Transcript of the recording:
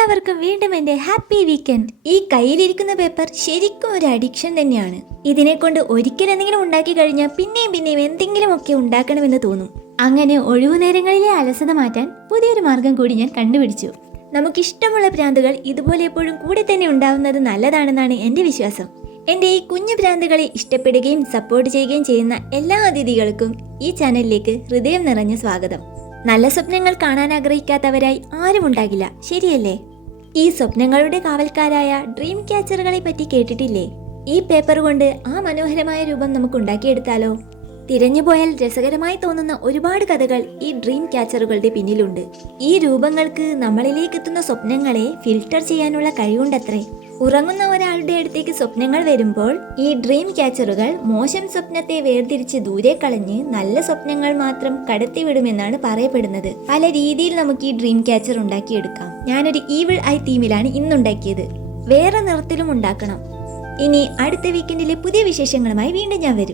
എല്ലാവർക്കും വീണ്ടും എൻ്റെ ഹാപ്പി വീക്കെൻഡ്. ഈ കയ്യിലിരിക്കുന്ന പേപ്പർ ശരിക്കും ഒരു അഡിക്ഷൻ തന്നെയാണ്. ഇതിനെ കൊണ്ട് ഒരിക്കൽ എന്തെങ്കിലും ഉണ്ടാക്കി കഴിഞ്ഞാൽ പിന്നെയും പിന്നെയും എന്തെങ്കിലുമൊക്കെ ഉണ്ടാക്കണമെന്ന് തോന്നും. അങ്ങനെ ഒഴിവുനേരങ്ങളിലെ അലസത മാറ്റാൻ പുതിയൊരു മാർഗം കൂടി ഞാൻ കണ്ടുപിടിച്ചു. നമുക്കിഷ്ടമുള്ള ഭ്രാന്തുകൾ ഇതുപോലെ എപ്പോഴും കൂടെ തന്നെ ഉണ്ടാവുന്നത് നല്ലതാണെന്നാണ് എൻ്റെ വിശ്വാസം. എൻ്റെ ഈ കുഞ്ഞു ഭ്രാന്തുകളെ ഇഷ്ടപ്പെടുകയും സപ്പോർട്ട് ചെയ്യുകയും ചെയ്യുന്ന എല്ലാ അതിഥികൾക്കും ഈ ചാനലിലേക്ക് ഹൃദയം നിറഞ്ഞ സ്വാഗതം. നല്ല സ്വപ്നങ്ങൾ കാണാൻ ആഗ്രഹിക്കാത്തവരായി ആരും ഉണ്ടാകില്ല, ശരിയല്ലേ? ഈ സ്വപ്നങ്ങളുടെ കാവൽക്കാരായ ഡ്രീം ക്യാച്ചറുകളെ പറ്റി കേട്ടിട്ടില്ലേ? ഈ പേപ്പർ കൊണ്ട് ആ മനോഹരമായ രൂപം നമുക്ക് ഉണ്ടാക്കിയെടുത്താലോ? തിരഞ്ഞുപോയാൽ രസകരമായി തോന്നുന്ന ഒരുപാട് കഥകൾ ഈ ഡ്രീം ക്യാച്ചറുകളുടെ പിന്നിലുണ്ട്. ഈ രൂപങ്ങൾക്ക് നമ്മളിലേക്ക് എത്തുന്ന സ്വപ്നങ്ങളെ ഫിൽട്ടർ ചെയ്യാനുള്ള കഴിവുണ്ടത്രേ. ഉറങ്ങുന്ന ഒരാളുടെ അടുത്തേക്ക് സ്വപ്നങ്ങൾ വരുമ്പോൾ ഈ ഡ്രീം ക്യാച്ചറുകൾ മോശം സ്വപ്നത്തെ വേർതിരിച്ച് ദൂരെ കളഞ്ഞ് നല്ല സ്വപ്നങ്ങൾ മാത്രം കടത്തിവിടുമെന്നാണ് പറയപ്പെടുന്നത്. പല രീതിയിൽ നമുക്ക് ഈ ഡ്രീം ക്യാച്ചർ ഉണ്ടാക്കിയെടുക്കാം. ഞാനൊരു ഈവിൾ ഐ തീമിലാണ് ഇന്നുണ്ടാക്കിയത്. വേറെ നിറത്തിലും ഉണ്ടാക്കണം. ഇനി അടുത്ത വീക്കെൻഡിലെ പുതിയ വിശേഷങ്ങളുമായി വീണ്ടും ഞാൻ വരും.